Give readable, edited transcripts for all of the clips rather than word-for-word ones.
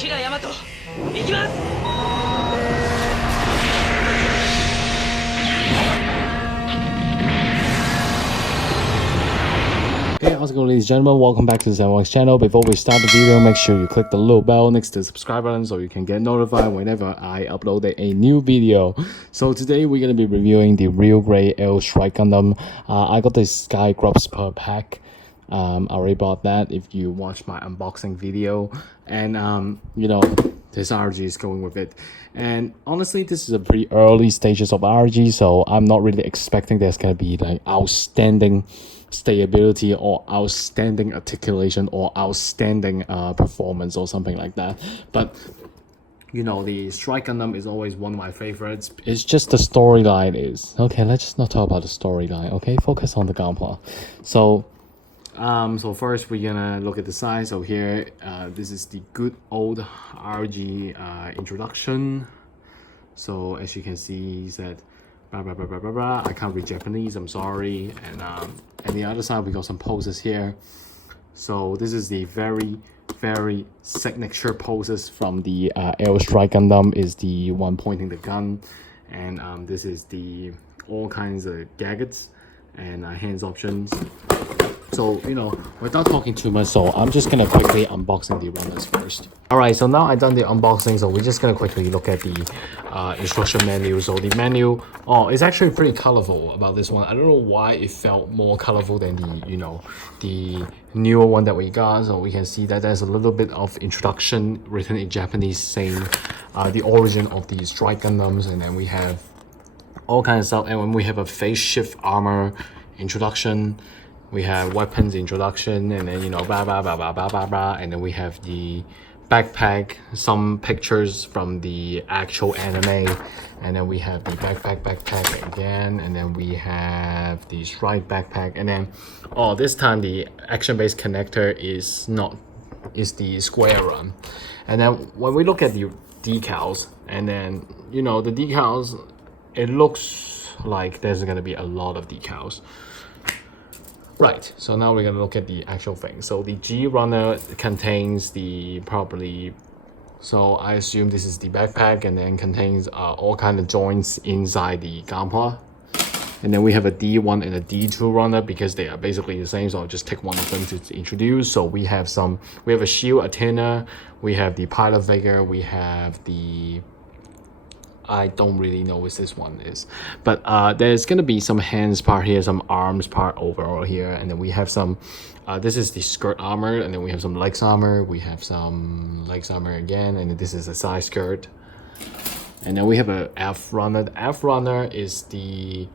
Hey, how's it going, ladies and gentlemen? Welcome back to the Zethythonix channel. Before we start the video, make sure you click the little bell next to the subscribe button so you can get notified whenever I upload a new video. So today we're going to be reviewing the real grade Aile Striker Gundam. I got this Sky Grubs per pack. I already bought that if you watch my unboxing video. And, you know, this RG is going with it. And honestly, this is a pretty early stages of RG, so I'm not really expecting there's going to be like outstanding stability or outstanding articulation or outstanding performance or something like that. But you know, the Strike Gundam is always one of my favorites. It's just the storyline is okay. Let's just not talk about the storyline. Okay, focus on the gameplay. So first we're gonna look at the size. So here, this is the good old RG introduction. So as you can see, he said blah blah blah blah blah blah. I can't read Japanese, I'm sorry. And the other side we got some poses here. So this is the very signature poses from the Aile Striker Gundam, is the one pointing the gun, and this is the all kinds of gadgets and hands options. So, you know, without talking too much, so I'm just gonna quickly unboxing the runners first. Alright, so now I've done the unboxing, so we're just gonna quickly look at the instruction menu. So the menu, it's actually pretty colorful about this one. I don't know why it felt more colorful than the, you know, the newer one that we got. So we can see that there's a little bit of introduction written in Japanese saying the origin of the Strike Gundams, and then we have all kinds of stuff. And when we have a phase shift armor introduction, we have weapons introduction, and then, you know, blah blah blah blah blah blah blah, and then we have the backpack, some pictures from the actual anime, and then we have the backpack again, and then we have the Strike backpack, and then this time the action-based connector is the square run. And then when we look at the decals, and then, you know, the decals, it looks like there's gonna be a lot of decals. Right, so now we're gonna look at the actual thing. So the G runner contains the so I assume this is the backpack, and then contains all kind of joints inside the gameplay. And then we have a D1 and a D2 runner because they are basically the same, so I'll just take one of them to introduce. So we have a shield antenna, we have the pilot figure, we have the, I don't really know what this one is, but there's gonna be some hands part here, some arms part overall here, and then we have some this is the skirt armor, and then we have some legs armor, we have some legs armor again, and this is a side skirt. And then we have a F runner. The F runner is the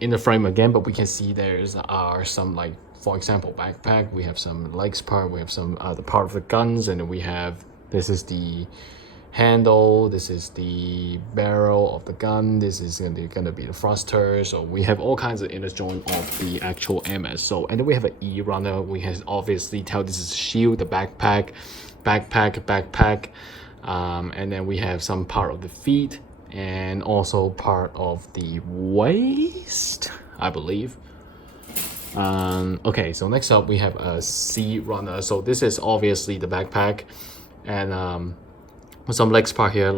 inner frame again, but we can see there's some, like, for example, backpack, we have some legs part, we have some the part of the guns, and then we have, this is the handle, this is the barrel of the gun, this is gonna be the thruster. So we have all kinds of inner joint of the actual MS. So, and then we have an E runner. We can obviously tell this is shield, the backpack, and then we have some part of the feet and also part of the waist, I believe. Okay, so next up we have a C runner. So this is obviously the backpack, and some legs part here,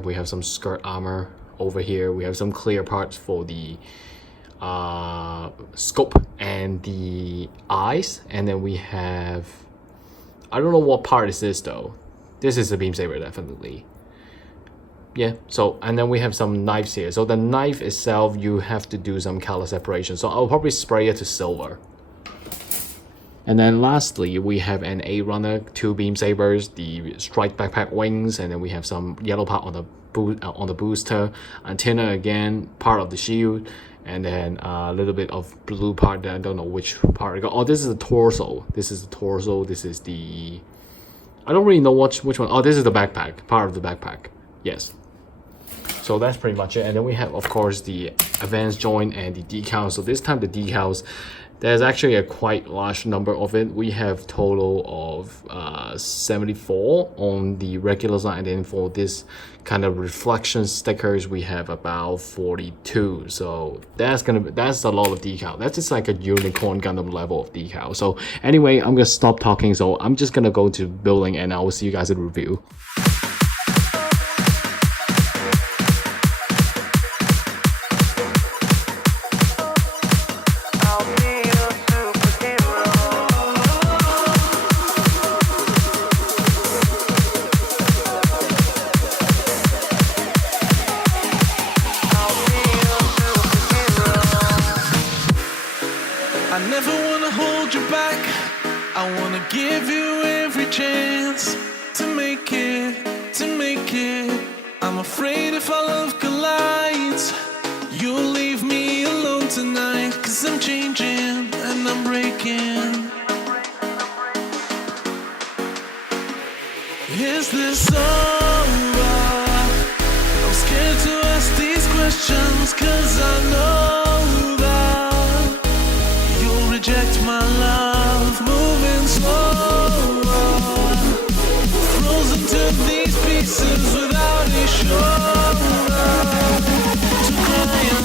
we have some skirt armor over here, we have some clear parts for the scope and the eyes, and then we have, I don't know what part is this though. This is a beam saber, definitely. Yeah, so, and then we have some knives here. So the knife itself, you have to do some color separation, so I'll probably spray it to silver. And then lastly, we have an A runner, 2 beam sabers, the Strike backpack wings, and then we have some yellow part on the booster, antenna again, part of the shield, and then a little bit of blue part that I don't know which part. Oh, this is the torso. This is the torso. This is the, I don't really know which one. Oh, this is the backpack, part of the backpack. Yes. So that's pretty much it. And then we have, of course, the advanced joint and the decals. So this time the decals, there's actually a quite large number of it. We have total of 74 on the regular side, and then for this kind of reflection stickers we have about 42. So that's a lot of decal. That's just like a unicorn Gundam level of decal. So anyway, I'm gonna stop talking, so I'm just gonna go to building and I will see you guys in review. I never wanna hold you back. I wanna give you every chance to make it, to make it. I'm afraid if our love collides, you'll leave me alone tonight. 'Cause I'm changing and I'm breaking. Is this over? I'm scared to ask these questions, 'cause I know reject my love, moving slower, frozen to these pieces without a shoulder to cry on.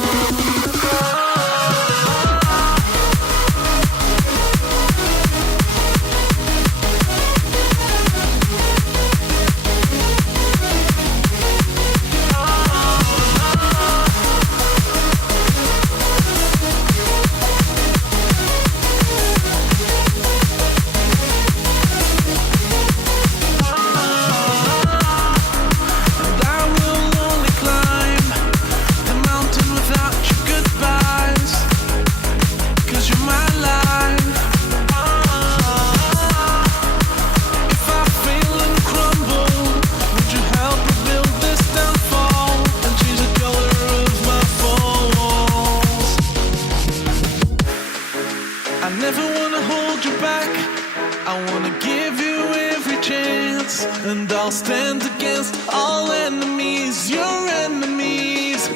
And I'll stand against all enemies, your enemies.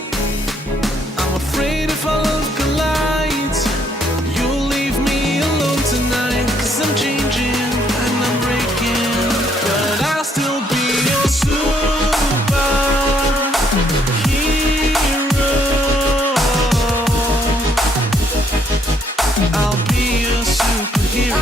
I'm afraid if our love collides, you'll leave me alone tonight. 'Cause I'm changing and I'm breaking, but I'll still be your superhero. I'll be your superhero.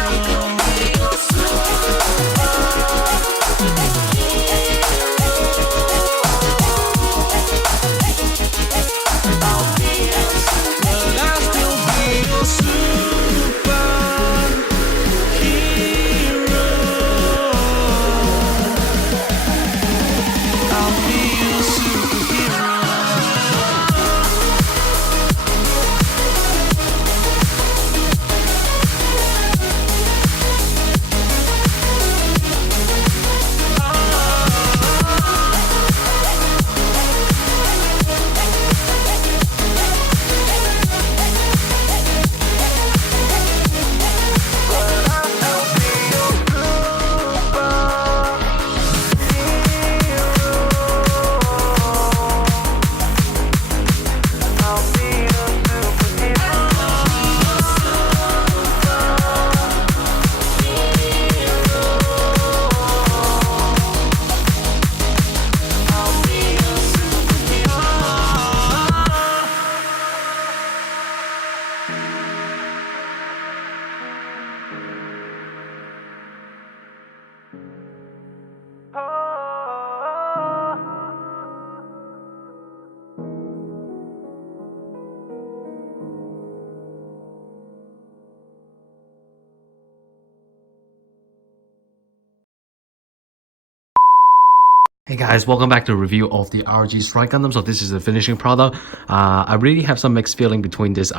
Hey guys, welcome back to a review of the RG Strike Gundam. So this is the finishing product. I really have some mixed feeling between this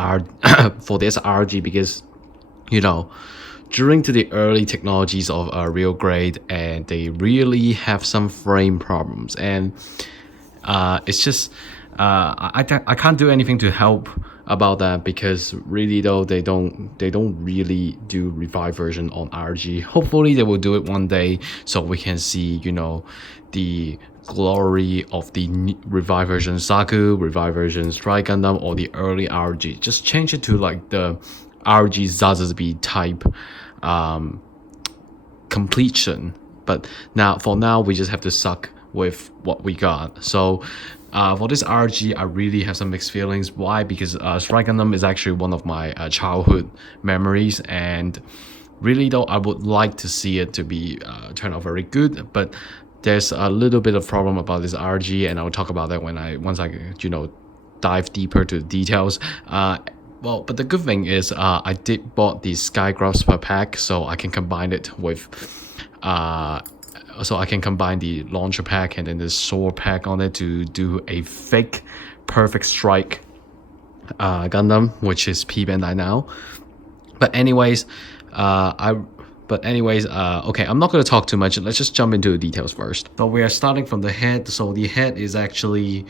for this RG, because you know, during to the early technologies of real grade, and they really have some frame problems, and it's just I can't do anything to help about that, because really though they don't really do revive version on RG. Hopefully they will do it one day, so we can see, you know, the glory of the revive version Saku, revive version Strike Gundam, or the early RG. Just change it to like the RG Zazabi type completion. But for now, we just have to suck with what we got. So for this RG, I really have some mixed feelings. Why? Because Strike Gundam is actually one of my childhood memories, and really though, I would like to see it to be turn out very good. But there's a little bit of problem about this RG, and I'll talk about that once I dive deeper to the details. Well, but the good thing is I did bought the Sky Grasper pack, so I can combine it with so I can combine the launcher pack and then the sword pack on it to do a fake perfect strike Gundam, which is P Bandai now. But anyways, okay, I'm not going to talk too much. Let's just jump into the details first. So we are starting from the head. So the head is actually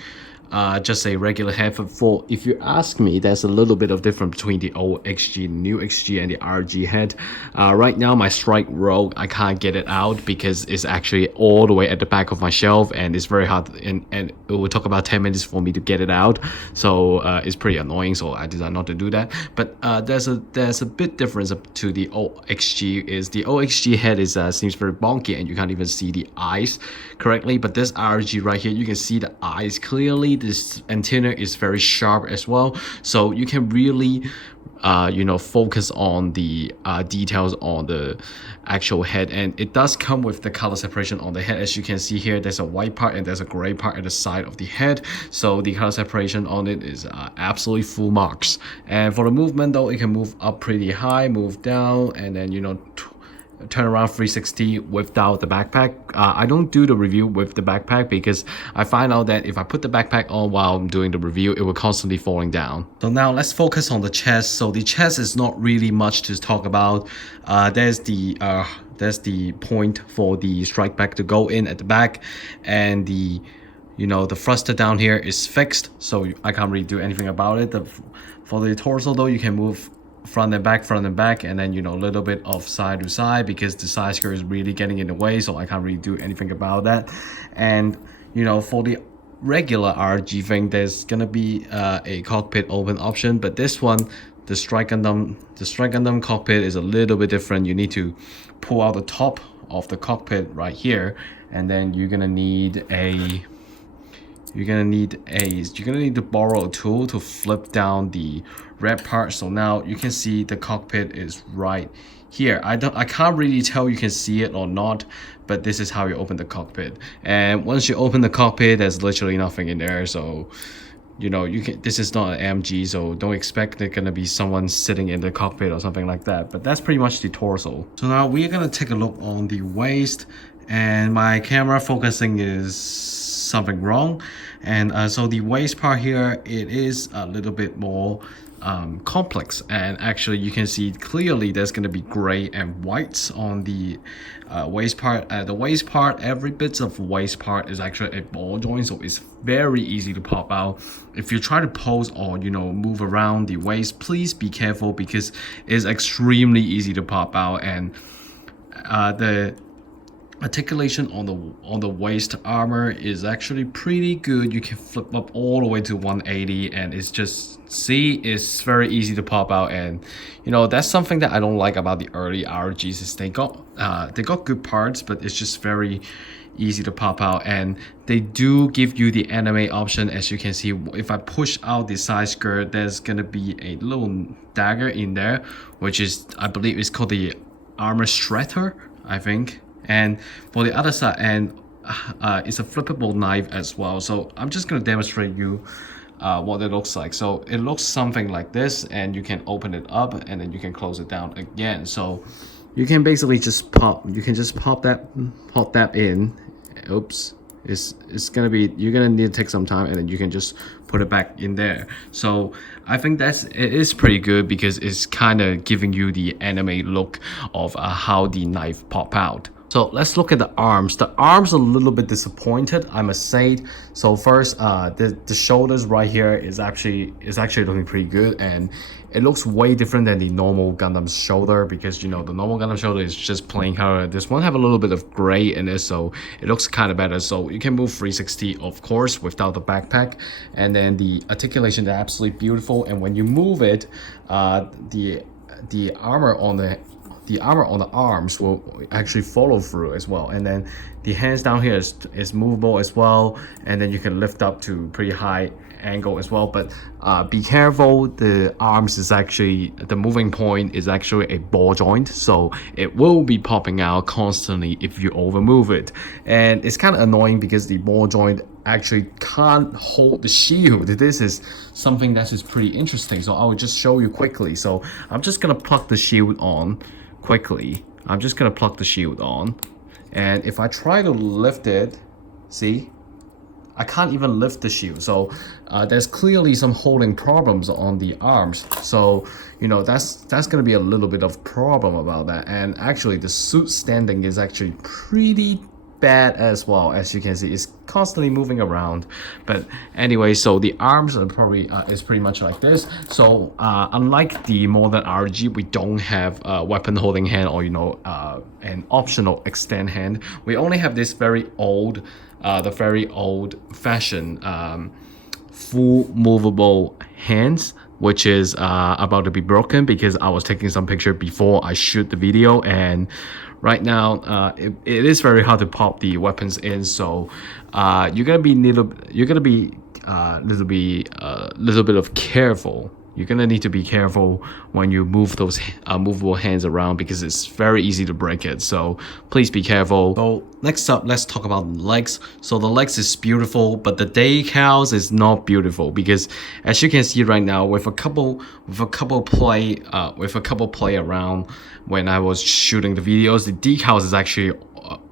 just a regular head. For if you ask me, there's a little bit of difference between the old XG, new XG, and the RG head. Right now, my Strike Rogue, I can't get it out because it's actually all the way at the back of my shelf, and it's very hard, and it will take about 10 minutes for me to get it out. So it's pretty annoying. So I decided not to do that. But there's a bit difference to the old XG. Is the old XG head is seems very bonky, and you can't even see the eyes correctly. But this RG right here, you can see the eyes clearly. This antenna is very sharp as well, so you can really focus on the details on the actual head. And it does come with the color separation on the head. As you can see here, there's a white part and there's a gray part at the side of the head, so the color separation on it is absolutely full marks. And for the movement though, it can move up pretty high, move down, and then turn around 360 without the backpack. I don't do the review with the backpack because I find out that if I put the backpack on while I'm doing the review, it will constantly falling down. So now let's focus on the chest. So the chest is not really much to talk about. There's the point for the strike back to go in at the back, and the thruster down here is fixed, so I can't really do anything about it. For the torso though, you can move front and back, and then a little bit of side to side because the side skirt is really getting in the way, so I can't really do anything about that. And for the regular RG thing, there's gonna be a cockpit open option, but this one, the Strike Gundam cockpit is a little bit different. You need to pull out the top of the cockpit right here, and then you're gonna need to borrow a tool to flip down the red part. So now you can see the cockpit is right here. I can't really tell you can see it or not, but this is how you open the cockpit. And once you open the cockpit, there's literally nothing in there. So this is not an MG, so don't expect there's gonna be someone sitting in the cockpit or something like that. But that's pretty much the torso. So now we're gonna take a look on the waist, and my camera focusing is something wrong. And so the waist part here, it is a little bit more complex, and actually you can see clearly there's going to be gray and whites on the waist part. The waist part, every bit of waist part is actually a ball joint, so it's very easy to pop out. If you try to pose or move around the waist, please be careful because it's extremely easy to pop out. And the articulation on the waist armor is actually pretty good. You can flip up all the way to 180, and it's very easy to pop out. And that's something that I don't like about the early RGs is they got good parts, but it's just very easy to pop out. And they do give you the anime option. As you can see, if I push out the side skirt, there's gonna be a little dagger in there, which is, I believe, is called the armor shredder, I think. And for the other side, and it's a flippable knife as well. So I'm just going to demonstrate you what it looks like. So it looks something like this, and you can open it up and then you can close it down again. So you can basically just pop that in. Oops. It's gonna be, you're gonna need to take some time, and then you can just put it back in there. So I think it is pretty good because it's kind of giving you the anime look of how the knife pop out. So let's look at the arms. The arms are a little bit disappointed, I must say. So first, the shoulders right here is actually looking pretty good, and it looks way different than the normal Gundam's shoulder, because the normal Gundam shoulder is just plain color. This one have a little bit of gray in it, so it looks kind of better. So you can move 360, of course, without the backpack, and then the articulation is absolutely beautiful. And when you move it, the armor on the arms will actually follow through as well. And then the hands down here is movable as well, and then you can lift up to pretty high angle as well. But be careful, the arms is actually, the moving point is actually a ball joint, so it will be popping out constantly if you over move it. And it's kind of annoying because the ball joint actually can't hold the shield. This is something that is pretty interesting, so I will just show you quickly. So I'm just gonna plug the shield on quickly. I'm just gonna plug the shield on, and if I try to lift it, see, I can't even lift the shield. So there's clearly some holding problems on the arms. So you know, that's gonna be a little bit of problem about that. And actually the suit standing is actually pretty bad as well. As you can see, it's constantly moving around. But anyway, so the arms are probably is pretty much like this. So unlike the modern RG, we don't have a weapon holding hand, or you know, an optional extend hand. We only have this very old, the very old fashioned full movable hands, which is about to be broken because I was taking some picture before I shoot the video. And right now it is very hard to pop the weapons in, so you're gonna be little bit of careful. You're gonna need to be careful when you move those movable hands around, because it's very easy to break it. So please be careful. So next up, let's talk about legs. So the legs is beautiful, but the decals is not beautiful, because as you can see right now, with a couple play around when I was shooting the videos, the decals is actually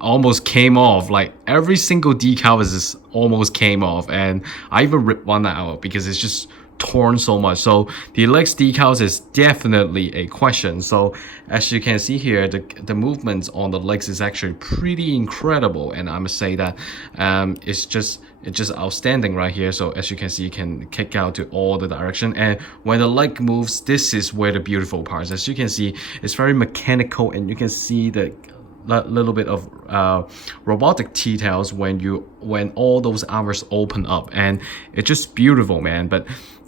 almost came off. Like every single decal is almost came off, and I even ripped one out because it's just torn so much. So the legs decals is definitely a question. So as you can see here, the movements on the legs is actually pretty incredible, and I must say that it's just outstanding right here. So as you can see, you can kick out to all the direction, and when the leg moves, this is where the beautiful parts. As you can see, it's very mechanical, and you can see the little bit of robotic details when all those armors open up, and it's just beautiful, man.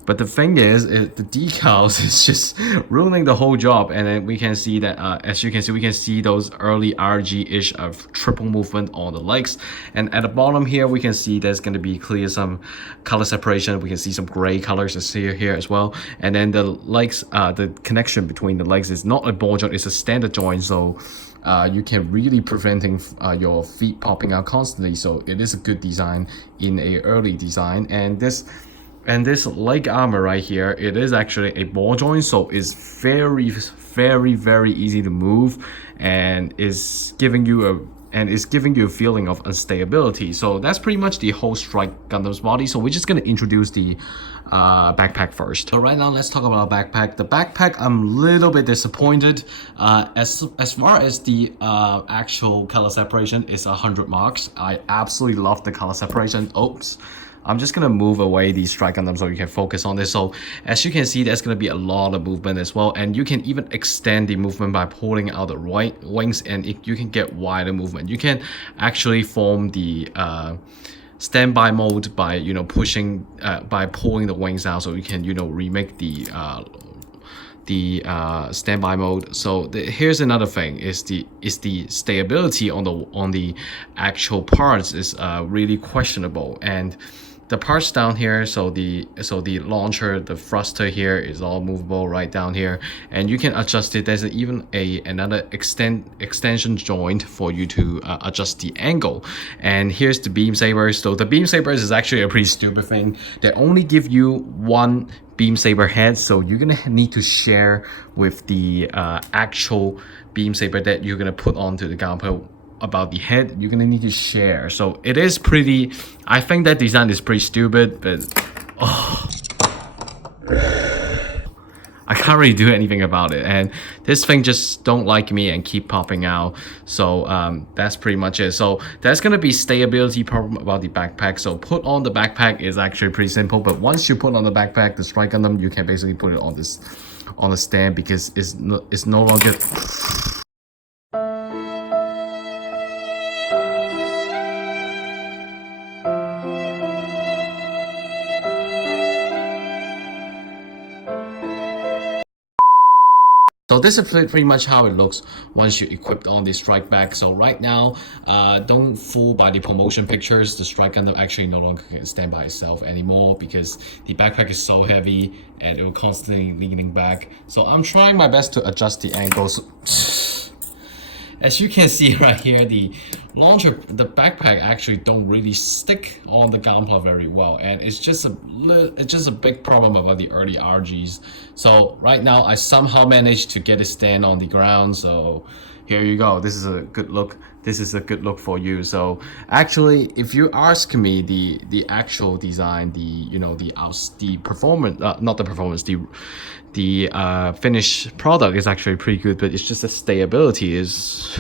But the thing is, the decals is just ruining the whole job. And then we can see that, as you can see, we can see those early RG-ish of triple movement on the legs. And at the bottom here, we can see there's going to be clear some color separation. We can see some gray colors here as well. And then the legs, the connection between the legs is not a ball joint, it's a standard joint. So you can really preventing your feet popping out constantly. So it is a good design in a early design. And this leg armor right here, it is actually a ball joint, so it's very easy to move, and is giving you a feeling of instability. So that's pretty much the whole Strike Gundam's body. So we're just gonna introduce the backpack first. So right now, let's talk about backpack. The backpack, I'm a little bit disappointed. As far as the actual color separation is 100 marks. I absolutely love the color separation. Oops. I'm just gonna move away the Strike Gundam so you can focus on this. So as you can see, there's gonna be a lot of movement as well, and you can even extend the movement by pulling out the right wings, and you can get wider movement. You can actually form the standby mode by pushing by pulling the wings out, so you can remake the standby mode. So here's another thing, is the stability on the actual parts is really questionable. And the parts down here, so the launcher, the thruster here is all movable right down here, and you can adjust it. There's even another extension joint for you to adjust the angle. And here's the beam sabers. So the beam sabers is actually a pretty stupid thing. They only give you one beam saber head, so you're gonna need to share with the actual beam saber that you're gonna put onto the gunpowder. About the head, you're gonna need to share. So it is pretty, I think that design is pretty stupid, but I can't really do anything about it, and this thing just don't like me and keep popping out. So that's pretty much it. So there's gonna be stability problem about the backpack. So put on the backpack is actually pretty simple, but once you put on the backpack, the Strike Gundam, you can basically put it on the stand, because it's no longer. So this is pretty much how it looks once you equipped on the Strike back. So right now, don't fool by the promotion pictures. The Strike Gundam actually no longer can stand by itself anymore because the backpack is so heavy and it will constantly leaning back. So I'm trying my best to adjust the angles. As you can see right here, the backpack actually don't really stick on the Gunpla very well, and it's just a big problem about the early RGs. So right now I somehow managed to get it stand on the ground. So here you go. This is a good look. This is a good look for you. So actually, if you ask me, the actual design, the performance, not the performance, the finished product is actually pretty good, but it's just the stability is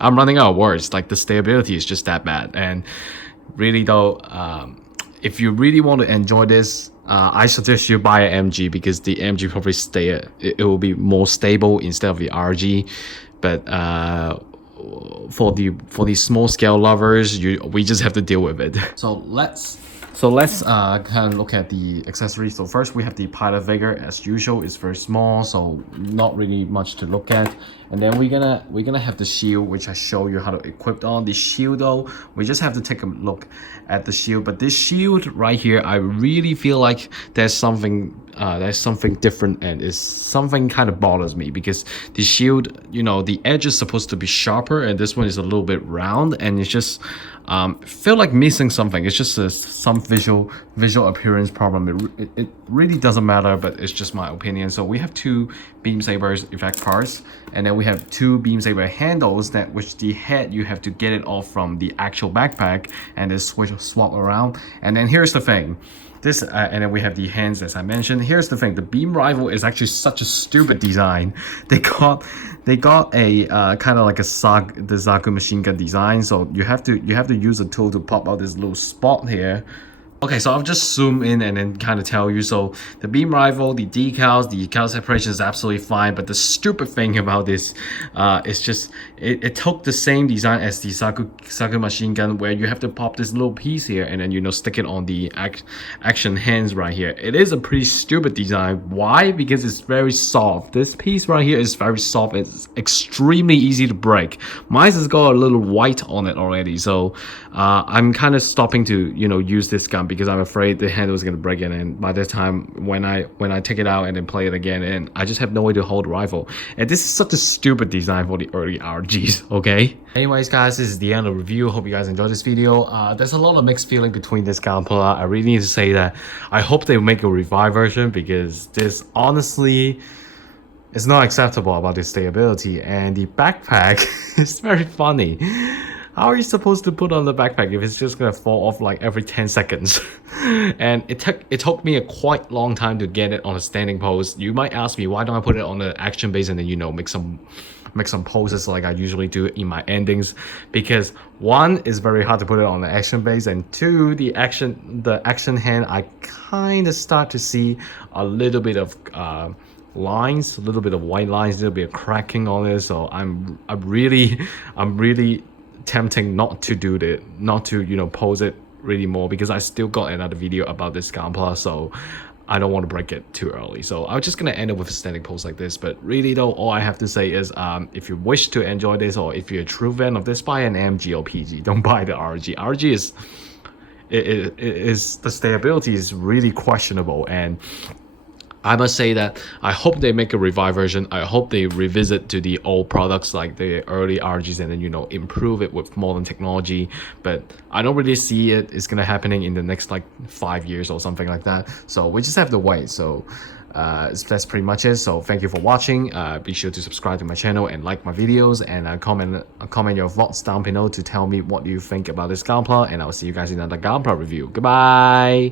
I'm running out of words. Like the stability is just that bad. And really though, if you really want to enjoy this, I suggest you buy an MG because the MG probably it will be more stable instead of the RG. But for the small scale lovers, we just have to deal with it. So let's kind of look at the accessories. So first we have the pilot vigor. As usual, it's very small, so not really much to look at. And then we're gonna have the shield, which I show you how to equip on. The shield though, we just have to take a look at the shield. But this shield right here, I really feel like there's something different, and it's something kind of bothers me because the shield, the edge is supposed to be sharper, and this one is a little bit round, and it's just feel like missing something. It's just some visual appearance problem. It really doesn't matter, but it's just my opinion. So we have two beam sabers effect parts, and then we have two beam saber handles which the head you have to get it off from the actual backpack and then swap around. And then here's the thing. And then we have the hands, as I mentioned. Here's the thing: the beam rifle is actually such a stupid design. They got a kind of like the Zaku machine gun design. So you have to use a tool to pop out this little spot here. Okay, so I'll just zoom in and then kind of tell you. So the beam rifle, the decal separation is absolutely fine, but the stupid thing about this is just it took the same design as the Zaku machine gun, where you have to pop this little piece here and then stick it on the action hands right here. It is a pretty stupid design. Why? Because it's very soft. This piece right here is very soft. It's extremely easy to break. Mine has got a little white on it already, so I'm kind of stopping to use this gun because I'm afraid the handle is going to break it, and by the time when I take it out and then play it again, and I just have no way to hold the rifle. And this is such a stupid design for the early RGs, okay? Anyways guys, this is the end of the review. Hope you guys enjoyed this video. There's a lot of mixed feeling between this Gunpla. I really need to say that I hope they make a revived version, because this honestly is not acceptable about the stability. And the backpack is very funny. How are you supposed to put on the backpack if it's just gonna fall off like every 10 seconds? And it took me a quite long time to get it on a standing pose. You might ask me, why don't I put it on the action base and then make some poses like I usually do in my endings? Because one, is very hard to put it on the action base, and two, the action hand, I kind of start to see a little bit of lines, a little bit of white lines, a little bit of cracking on it. So I'm really tempting not to pose it really more, because I still got another video about this Gunpla, so I don't want to break it too early. So I'm just gonna end up with a standing pose like this. But really though, all I have to say is if you wish to enjoy this, or if you're a true fan of this, buy an MG or PG. Don't buy the RG. RG is the stability is really questionable, and I must say that I hope they make a revived version. I hope they revisit to the old products like the early RGs and then improve it with modern technology. But I don't really see it's gonna happening in the next like 5 years or something like that. So we just have to wait. So that's pretty much it. So thank you for watching. Be sure to subscribe to my channel and like my videos, and comment your thoughts down below to tell me what you think about this Gunpla. And I'll see you guys in another Gunpla review. Goodbye.